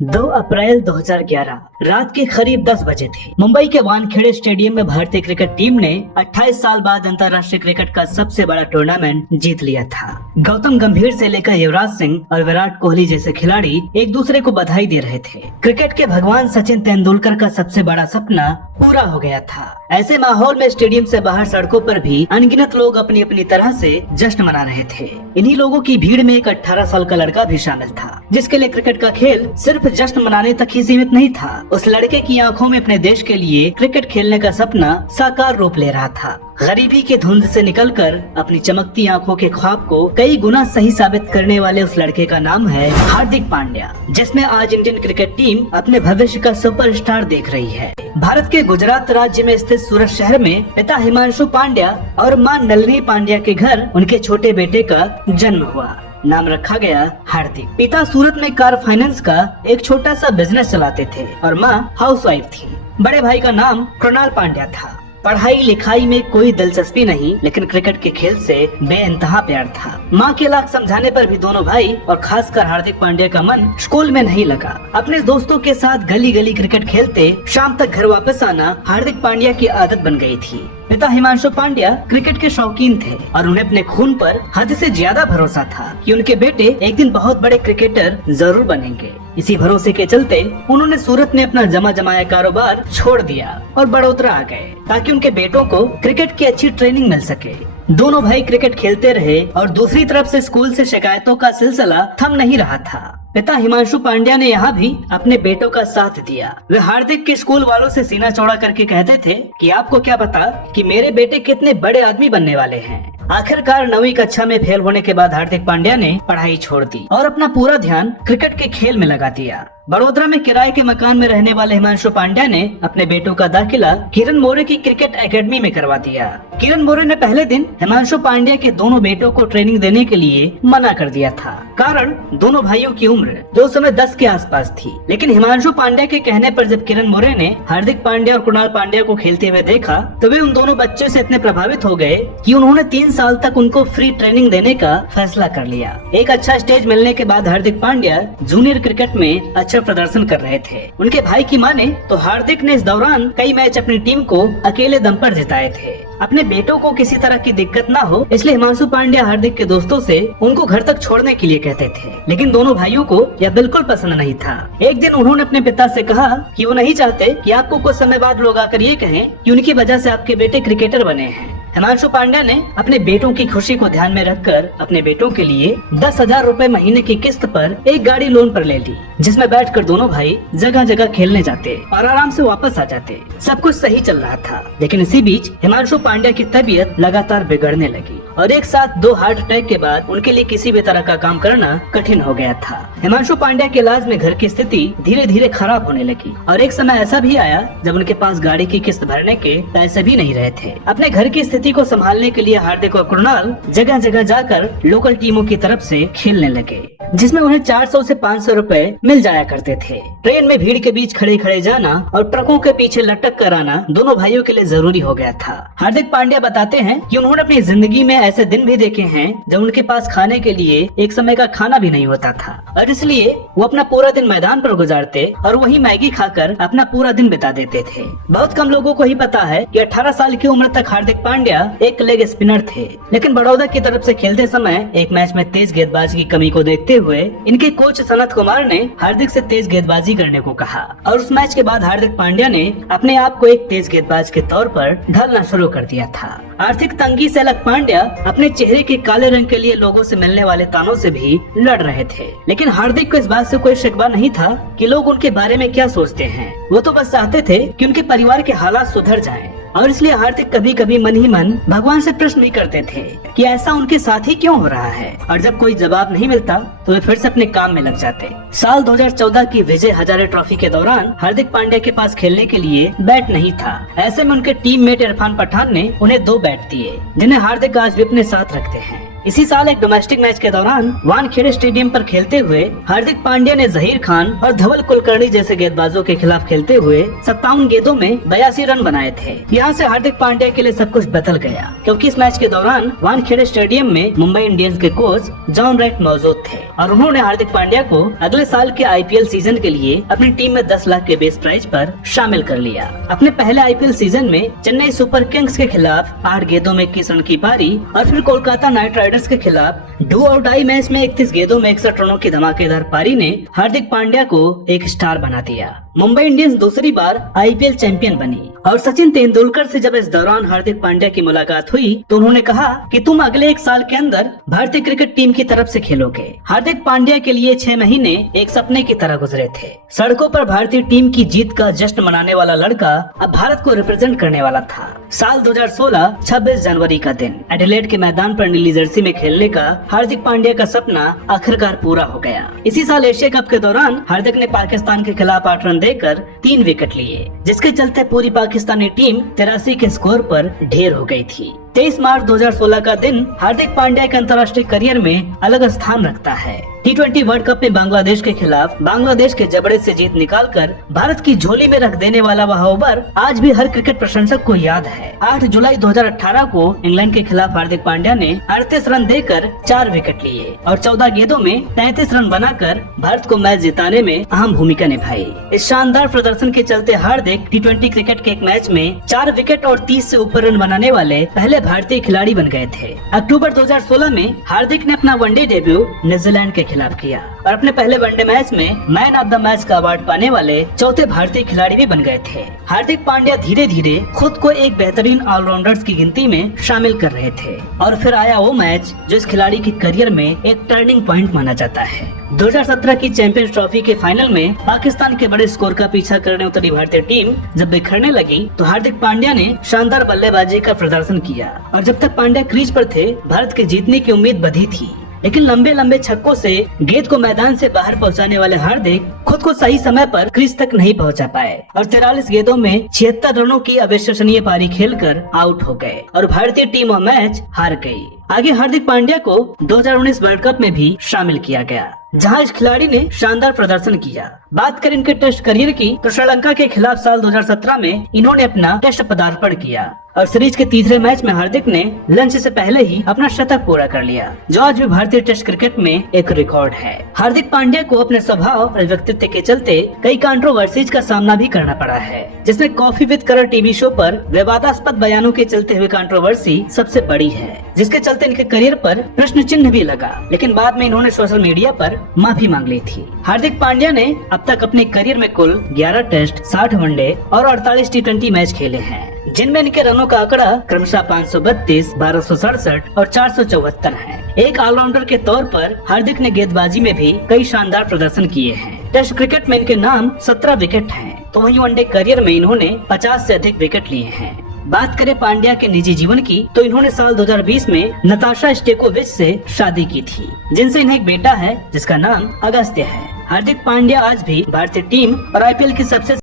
2 अप्रैल 2011 रात के करीब 10 बजे थे। मुंबई के वानखेड़े स्टेडियम में भारतीय क्रिकेट टीम ने 28 साल बाद अंतर्राष्ट्रीय क्रिकेट का सबसे बड़ा टूर्नामेंट जीत लिया था। गौतम गंभीर से लेकर युवराज सिंह और विराट कोहली जैसे खिलाड़ी एक दूसरे को बधाई दे रहे थे। क्रिकेट के भगवान सचिन तेंदुलकर का सबसे बड़ा सपना पूरा हो गया था। ऐसे माहौल में स्टेडियम से बाहर सड़कों पर भी अनगिनत लोग अपनी अपनी तरह से जश्न मना रहे थे। इन्हीं लोगों की भीड़ में एक 18 साल का लड़का भी शामिल था, जिसके लिए क्रिकेट का खेल सिर्फ जश्न मनाने तक ही सीमित नहीं था। उस लड़के की आंखों में अपने देश के लिए क्रिकेट खेलने का सपना साकार रूप ले रहा था। गरीबी के धुंध से निकलकर अपनी चमकती आंखों के ख्वाब को कई गुना सही साबित करने वाले उस लड़के का नाम है हार्दिक पांड्या, जिसमें आज इंडियन क्रिकेट टीम अपने भविष्य का सुपरस्टार देख रही है। भारत के गुजरात राज्य में स्थित सूरत शहर में पिता हिमांशु पांड्या और मां नलिनी पांड्या के घर उनके छोटे बेटे का जन्म हुआ। नाम रखा गया हार्दिक। पिता सूरत में कार फाइनेंस का एक छोटा सा बिजनेस चलाते थे और मां हाउसवाइफ थी। बड़े भाई का नाम कृणाल पांड्या था। पढ़ाई लिखाई में कोई दिलचस्पी नहीं, लेकिन क्रिकेट के खेल से बेइंतहा प्यार था। माँ के लाख समझाने पर भी दोनों भाई और खासकर हार्दिक पांड्या का मन स्कूल में नहीं लगा। अपने दोस्तों के साथ गली गली क्रिकेट खेलते शाम तक घर वापस आना हार्दिक पांड्या की आदत बन गई थी। पिता हिमांशु पांड्या क्रिकेट के शौकीन थे और उन्हें अपने खून पर हद से ज्यादा भरोसा था कि उनके बेटे एक दिन बहुत बड़े क्रिकेटर जरूर बनेंगे। इसी भरोसे के चलते उन्होंने सूरत में अपना जमा जमाया कारोबार छोड़ दिया और बड़ोदरा आ गए, ताकि उनके बेटों को क्रिकेट की अच्छी ट्रेनिंग मिल सके। दोनों भाई क्रिकेट खेलते रहे और दूसरी तरफ से स्कूल से शिकायतों का सिलसिला थम नहीं रहा था। पिता हिमांशु पांड्या ने यहाँ भी अपने बेटों का साथ दिया। वे हार्दिक के स्कूल वालों से सीना चौड़ा करके कहते थे कि आपको क्या पता कि मेरे बेटे कितने बड़े आदमी बनने वाले हैं। आखिरकार 9वीं कक्षा में फेल होने के बाद हार्दिक पांड्या ने पढ़ाई छोड़ दी और अपना पूरा ध्यान क्रिकेट के खेल में लगा दिया। बड़ोदरा में किराए के मकान में रहने वाले हिमांशु पांड्या ने अपने बेटों का दाखिला किरण मोरे की क्रिकेट एकेडमी में करवा दिया। किरण मोरे ने पहले दिन हिमांशु पांड्या के दोनों बेटों को ट्रेनिंग देने के लिए मना कर दिया था, कारण दोनों भाइयों की उम्र जो समय 10 के आसपास थी। लेकिन हिमांशु पांड्या के कहने पर जब किरण मोरे ने हार्दिक पांड्या और कृणाल पांड्या को खेलते हुए देखा तो वे उन दोनों बच्चों से इतने प्रभावित हो गए कि उन्होंने 3 साल तक उनको फ्री ट्रेनिंग देने का फैसला कर लिया। एक अच्छा स्टेज मिलने के बाद हार्दिक पांड्या जूनियर क्रिकेट में अच्छा प्रदर्शन कर रहे थे। उनके भाई की माने तो हार्दिक ने इस दौरान कई मैच अपनी टीम को अकेले दम पर जिताए थे। अपने बेटों को किसी तरह की दिक्कत ना हो, इसलिए हिमांशु पांड्या हार्दिक के दोस्तों से उनको घर तक छोड़ने के लिए कहते थे, लेकिन दोनों भाइयों को यह बिल्कुल पसंद नहीं था। एक दिन उन्होंने अपने पिता से कहा कि वो नहीं चाहते कि आपको कुछ समय बाद लोग आकर ये कहें कि उनकी वजह से आपके बेटे क्रिकेटर बने हैं। हिमांशु पांड्या ने अपने बेटों की खुशी को ध्यान में रखकर अपने बेटों के लिए 10,000 रुपए महीने की किस्त पर एक गाड़ी लोन पर ले ली, जिसमें बैठकर दोनों भाई जगह जगह खेलने जाते और आराम से वापस आ जाते। सब कुछ सही चल रहा था, लेकिन इसी बीच हिमांशु पांड्या की तबीयत लगातार बिगड़ने लगी और एक साथ 2 हार्ट अटैक के बाद उनके लिए किसी भी तरह का काम करना कठिन हो गया था। हिमांशु पांड्या के इलाज में घर की स्थिति धीरे धीरे खराब होने लगी और एक समय ऐसा भी आया जब उनके पास गाड़ी की किस्त भरने के पैसे भी नहीं रहे थे। अपने घर की स्थिति को संभालने के लिए हार्दिक और कृणाल जगह जगह जाकर लोकल टीमों की तरफ से खेलने लगे, जिसमें उन्हें 400 से 500 रुपए मिल जाया करते थे। ट्रेन में भीड़ के बीच खड़े खड़े जाना और ट्रकों के पीछे लटक कर आना दोनों भाइयों के लिए जरूरी हो गया था। हार्दिक पांड्या बताते हैं कि उन्होंने अपनी जिंदगी में ऐसे दिन भी देखे हैं जब उनके पास खाने के लिए एक समय का खाना भी नहीं होता था और इसलिए वो अपना पूरा दिन मैदान पर गुजारते और वहीं मैगी खाकर अपना पूरा दिन बिता देते थे। बहुत कम लोगों को ही पता है कि 18 साल की उम्र तक हार्दिक पांड्या एक लेग स्पिनर थे, लेकिन बड़ौदा की तरफ से खेलते समय एक मैच में तेज गेंदबाजी की कमी को देखते हुए इनके कोच सनत कुमार ने हार्दिक से तेज गेंदबाजी करने को कहा और उस मैच के बाद हार्दिक पांड्या ने अपने आप को एक तेज गेंदबाज के तौर पर ढलना शुरू कर दिया था। आर्थिक तंगी से अलग पांड्या अपने चेहरे के काले रंग के लिए लोगों से मिलने वाले तानों से भी लड़ रहे थे, लेकिन हार्दिक को इस बात से कोई शिकवा नहीं था कि लोग उनके बारे में क्या सोचते हैं। वो तो बस चाहते थे कि उनके परिवार के हालात सुधर जाएं और इसलिए हार्दिक कभी कभी मन ही मन भगवान से प्रश्न भी करते थे कि ऐसा उनके साथ ही क्यों हो रहा है, और जब कोई जवाब नहीं मिलता तो वे फिर से अपने काम में लग जाते। साल 2014 की विजय हजारे ट्रॉफी के दौरान हार्दिक पांड्या के पास खेलने के लिए बैट नहीं था। ऐसे में उनके टीममेट इरफान पठान ने उन्हें 2 बैट दिए, जिन्हें हार्दिक आज भी अपने साथ रखते हैं। इसी साल एक डोमेस्टिक मैच के दौरान वानखेड़े स्टेडियम पर खेलते हुए हार्दिक पांड्या ने जहीर खान और धवल कुलकर्णी जैसे गेंदबाजों के खिलाफ खेलते हुए 57 गेंदों में 82 रन बनाए थे। यहाँ से हार्दिक पांड्या के लिए सब कुछ बदल गया, क्योंकि इस मैच के दौरान वानखेड़े स्टेडियम में मुंबई इंडियंस के कोच जॉन राइट मौजूद थे और उन्होंने हार्दिक पांड्या को अगले साल के IPL सीजन के लिए अपनी टीम में 10 लाख के बेस प्राइस पर शामिल कर लिया। अपने पहले IPL सीजन में चेन्नई सुपर किंग्स के खिलाफ 8 गेंदों में 21 रन की पारी और फिर कोलकाता नाइट राइडर्स के खिलाफ डू और डाई मैच में 31 गेंदों में 61 रनों की धमाकेदार पारी ने हार्दिक पांड्या को एक स्टार बना दिया। मुंबई इंडियंस दूसरी बार IPL चैंपियन बनी और सचिन तेंदुलकर से जब इस दौरान हार्दिक पांड्या की मुलाकात हुई तो उन्होंने कहा कि तुम अगले 1 साल के अंदर भारतीय क्रिकेट टीम की तरफ से खेलोगे। हार्दिक पांड्या के लिए 6 महीने एक सपने की तरह गुजरे थे। सड़कों पर भारतीय टीम की जीत का जश्न मनाने वाला लड़का अब भारत को रिप्रेजेंट करने वाला था। साल 2016 26 जनवरी का दिन एडिलेड के मैदान पर नीली जर्सी में खेलने का हार्दिक पांड्या का सपना आखिरकार पूरा हो गया। इसी साल एशिया कप के दौरान हार्दिक ने पाकिस्तान के खिलाफ 8 रन देकर 3 विकेट लिए, जिसके चलते पूरी पाकिस्तानी टीम 83 के स्कोर पर ढेर हो गई थी। 23 मार्च 2016 का दिन हार्दिक पांड्या के अंतर्राष्ट्रीय करियर में अलग स्थान रखता है। T20 वर्ल्ड कप में बांग्लादेश के खिलाफ बांग्लादेश के जबड़े से जीत निकालकर भारत की झोली में रख देने वाला वह ओवर आज भी हर क्रिकेट प्रशंसक को याद है। 8 जुलाई 2018 को इंग्लैंड के खिलाफ हार्दिक पांड्या ने 38 रन देकर 4 विकेट लिए और 14 गेंदों में 33 रन बनाकर भारत को मैच जिताने में अहम भूमिका निभाई। इस शानदार प्रदर्शन के चलते हार्दिक T20 क्रिकेट के एक मैच में 4 विकेट और 30 से ऊपर रन बनाने वाले पहले भारतीय खिलाड़ी बन गए थे। अक्टूबर 2016 में हार्दिक ने अपना वनडे डेब्यू न्यूजीलैंड के खिलाफ किया और अपने पहले वनडे मैच में मैन ऑफ द मैच का अवार्ड पाने वाले चौथे भारतीय खिलाड़ी भी बन गए थे। हार्दिक पांड्या धीरे धीरे खुद को एक बेहतरीन ऑलराउंडर्स की गिनती में शामिल कर रहे थे और फिर आया वो मैच जो इस खिलाड़ी के करियर में एक टर्निंग पॉइंट माना जाता है। 2017 की चैंपियंस ट्रॉफी के फाइनल में पाकिस्तान के बड़े स्कोर का पीछा करने उतरी भारतीय टीम जब बिखरने लगी तो हार्दिक पांड्या ने शानदार बल्लेबाजी का प्रदर्शन किया और जब तक पांड्या क्रीज पर थे भारत के जीतने की उम्मीद बधी थी, लेकिन लंबे लंबे छक्कों से गेंद को मैदान से बाहर पहुंचाने वाले हार्दिक खुद को सही समय पर क्रीज तक नहीं पहुंचा पाए और 43 गेंदों में 76 रनों की अविश्वसनीय पारी खेलकर आउट हो गए और भारतीय टीम वह मैच हार गई। आगे हार्दिक पांड्या को 2019 वर्ल्ड कप में भी शामिल किया गया, जहां इस खिलाड़ी ने शानदार प्रदर्शन किया। बात करें इनके टेस्ट करियर की तो श्रीलंका के खिलाफ साल 2017 में इन्होंने अपना टेस्ट पदार्पण किया और सीरीज के तीसरे मैच में हार्दिक ने लंच से पहले ही अपना शतक पूरा कर लिया, जो आज भी भारतीय टेस्ट क्रिकेट में एक रिकॉर्ड है। हार्दिक पांड्या को अपने स्वभाव और व्यक्तित्व के चलते कई कंट्रोवर्सीज का सामना भी करना पड़ा है, जिसमें coffee with Karan TV show पर विवादास्पद बयानों के चलते हुए कंट्रोवर्सी सबसे बड़ी है, जिसके चलते इनके करियर पर प्रश्न चिन्ह भी लगा, लेकिन बाद में इन्होंने सोशल मीडिया पर माफी मांग ली थी। हार्दिक पांड्या ने अब तक अपने करियर में कुल 11 टेस्ट, 60 वनडे और 48 T20 मैच खेले हैं, जिनमें इनके रनों का आंकड़ा क्रमशः 532, 1267 और 474 है। एक ऑलराउंडर के तौर पर हार्दिक ने गेंदबाजी में भी कई शानदार प्रदर्शन किए हैं। टेस्ट क्रिकेट में इनके नाम 17 विकेट हैं, तो वहीं वनडे करियर में इन्होंने 50 से अधिक विकेट लिए हैं। बात करें पांड्या के निजी जीवन की तो इन्होंने साल 2020 में नताशा स्टेकोविच से शादी की थी, जिनसे इन्हें एक बेटा है जिसका नाम अगस्त्य है। हार्दिक पांड्या आज भी भारतीय टीम और IPL की सबसे